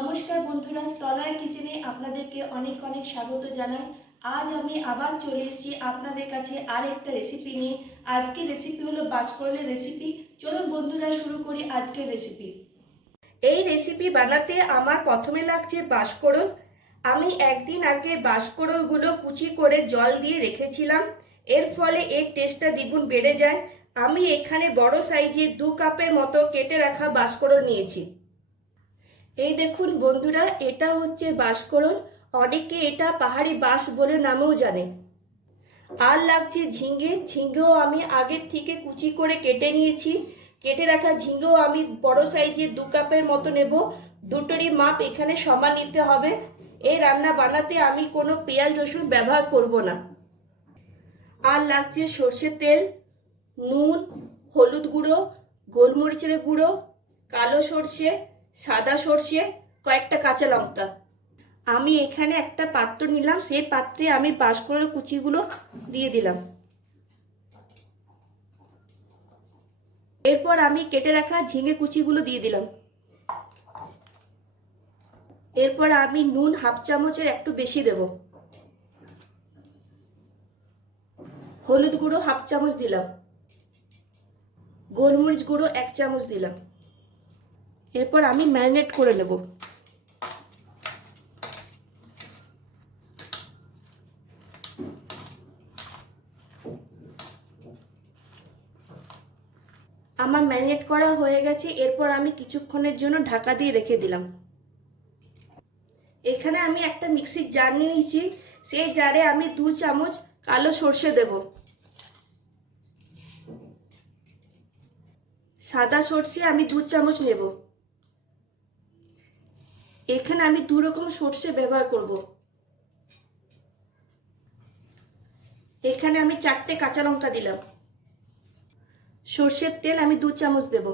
নমস্কার বন্ধুরা, তলার কিচেনে আপনাদেরকে অনেক অনেক স্বাগত জানাই। আজ আমি আবার চলে এসেছি আপনাদের কাছে আর একটা রেসিপি নিয়ে। আজকের রেসিপি হলো বাঁশকরলের রেসিপি। চলুন বন্ধুরা শুরু করি আজকের রেসিপি। এই রেসিপি বানাতে আমার প্রথমে লাগছে বাঁশকরল। আমি একদিন আগে বাঁশকরলগুলো কুচি করে জল দিয়ে রেখেছিলাম, এর ফলে এর টেস্টটা দ্বিগুণ বেড়ে যায়। আমি এখানে বড় সাইজের 2 কাপের মতো কেটে রাখা বাঁশকরল নিয়েছি। এই দেখুন বন্ধুরা, এটা হচ্ছে বাঁশকরল। অনেকে এটা পাহাড়ি বাঁশ বলে নামেও জানে। আর লাগছে ঝিঙে। ঝিঙেও আমি আগের থেকে কুচি করে কেটে নিয়েছি। কেটে রাখা ঝিঙেও আমি বড় সাইজের 2 কাপের মতো নেব। দুটোরই মাপ এখানে সমান নিতে হবে। এই রান্না বানাতে আমি কোনো পেঁয়াজ রসুন ব্যবহার করব না। আর লাগছে সর্ষের তেল, নুন, হলুদ গুঁড়ো, গোলমরিচের গুঁড়ো, কালো সর্ষে, সাদা সর্ষে, কয়েকটা কাঁচা লঙ্কা। আমি এখানে একটা পাত্র নিলাম, সেই পাত্রে আমি বাঁশকরল কুচিগুলো দিয়ে দিলাম। এরপর আমি কেটে রাখা ঝিঙে কুচিগুলো দিয়ে দিলাম। এরপর আমি নুন 1/2 চামচের একটু বেশি দেব। হলুদ গুঁড়ো 1/2 চামচ দিলাম। গোলমরিচ গুঁড়ো 1 চামচ দিলাম। এরপর আমি ম্যারিনেট করে নেব। আমার ম্যারিনেট করা হয়ে গেছে। এরপর আমি কিছুক্ষণের জন্য ঢাকা দিয়ে রেখে দিলাম। এখানে আমি একটা মিক্সির জার নিয়েছি, সেই জারে আমি 2 চামচ কালো সর্ষে দেব। সাদা সর্ষে আমি 2 চামচ নেব। এখানে আমি 2 রকম সর্ষে ব্যবহার করব। এখানে আমি 4টে কাঁচা লঙ্কা দিলাম। সর্ষের তেল আমি 2 চামচ দেব।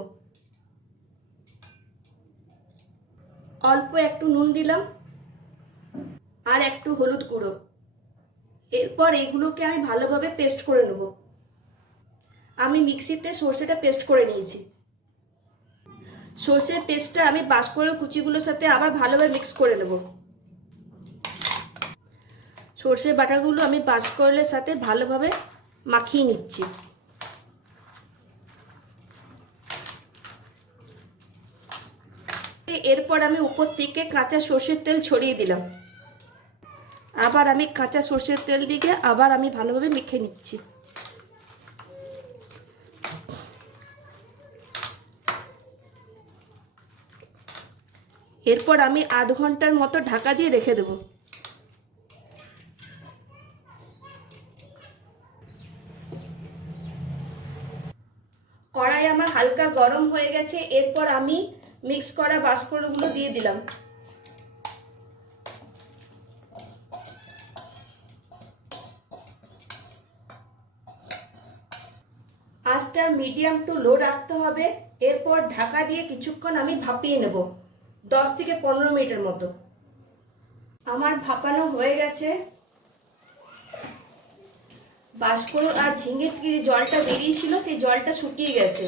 অল্প একটু নুন দিলাম আর একটু হলুদ গুঁড়ো। এরপর এগুলোকে আমি ভালোভাবে পেস্ট করে নেব। আমি মিক্সিতে সর্ষেটা পেস্ট করে নিয়েছি। সর্ষের পেস্টটা আমি বাঁশকরল কুচিগুলোর সাথে আবার ভালোভাবে মিক্স করে নেব। সর্ষের বাটাগুলো আমি বাঁশকরলের সাথে ভালোভাবে মাখিয়ে নিচ্ছি। এরপর আমি উপর থেকে কাঁচা সর্ষের তেল ছড়িয়ে দিলাম। আবার আমি কাঁচা সর্ষের তেল দিয়ে আবার আমি ভালোভাবে মেখে নিচ্ছি। এরপর আমি আধ ঘন্টার মতো ঢাকা দিয়ে রেখে দেব। কড়াই আমার হালকা গরম হয়ে গেছে। এরপর আমি মিক্স করা বাঁশকরলগুলো দিয়ে দিলাম। আঁচটা মিডিয়াম টু লো রাখতে হবে। এরপর ঢাকা দিয়ে কিছুক্ষণ আমি ভাপিয়ে নেব, 10 থেকে 15 মিনিটের মতো। আমার ভাপানো হয়ে গেছে। বাঁশকরল আর ঝিঙে থেকে জলটা বেরিয়েছিল, সেই জলটা শুকিয়ে গেছে।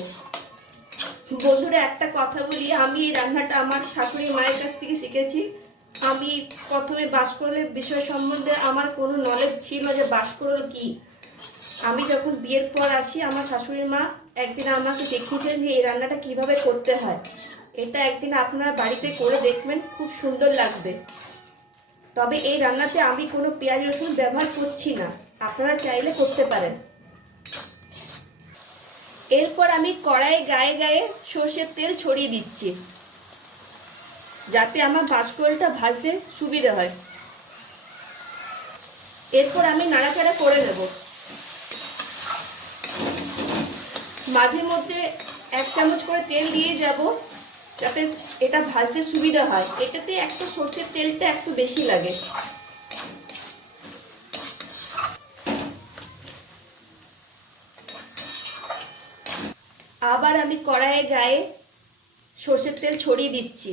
বন্ধুরা একটা কথা বলি, আমি এই রান্নাটা আমার শাশুড়ি মায়ের কাছ থেকে শিখেছি। আমি প্রথমে বাঁশকরলের বিষয় সম্বন্ধে আমার কোনো নলেজ ছিল যে বাঁশকরল কি। আমি যখন বিয়ের পর আসি, আমার শাশুড়ি মা একদিন আমাকে দেখিয়েছেন যে এই রান্নাটা কিভাবে করতে হয়। এটা একদিন আপনারা বাড়িতে করে দেখবেন, খুব সুন্দর লাগবে। তবে এই রান্নাতে আমি কোনো পেঁয়াজ রসুন ব্যবহার করছি না, আপনারা চাইলে করতে পারেন। এরপর আমি কড়াইয়ে গায়ে গায়ে সর্ষের তেল ছড়িয়ে দিচ্ছি, যাতে আমার বাঁশকরলটা ভাজতে সুবিধা হয়। এরপর আমি নাড়াচাড়া করে নেব। মাঝে মধ্যে 1 চামচ করে তেল দিয়ে যাব, যাতে এটা ভাজতে সুবিধা হয়। এটাতে একটু সর্ষের তেলটা একটু বেশি লাগে। আবার আমি কড়াইয়ে গায়ে সর্ষের তেল ছড়িয়ে দিচ্ছি,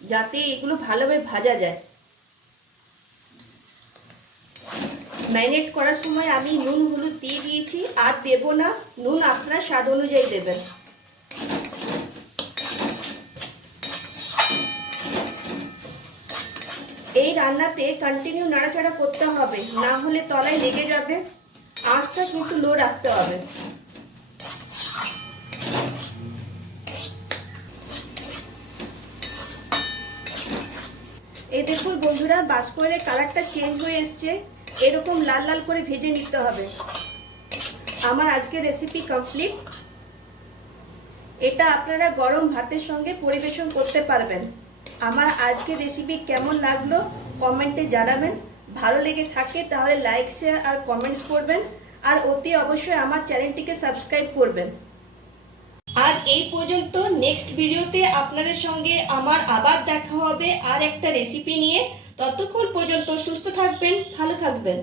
যাতে এগুলো ভালোভাবে ভাজা যায়। ম্যারিনেট করার সময় আমি নুন হলুদ দিয়ে দিয়েছি, আর দেব না। নুন আপনারা স্বাদ অনুযায়ী দেবেন। এই রান্নাতে কন্টিনিউ নাড়াচাড়া করতে হবে, না হলে তলায় লেগে যাবে। আঁচটা কিন্তু লো রাখতে হবে। এই দেখুন বন্ধুরা, বাসকরের কালারটা চেঞ্জ হয়ে এসছে। এরকম লাল লাল করে ভেজে নিতে হবে। আমার আজকের রেসিপি কমপ্লিট। এটা আপনারা গরম ভাতের সঙ্গে পরিবেশন করতে পারবেন। আমার আজকের রেসিপি কেমন লাগলো কমেন্টে জানাবেন। ভালো লেগে থাকে তাহলে লাইক, শেয়ার আর কমেন্টস করবেন। আর অতি অবশ্যই আমার চ্যানেলটিকে সাবস্ক্রাইব করবেন। আজ এই পর্যন্ত। নেক্সট ভিডিওতে আপনাদের সঙ্গে আমার আবার দেখা হবে আর একটা রেসিপি নিয়ে। ততক্ষণ পর্যন্ত সুস্থ থাকবেন, ভালো থাকবেন।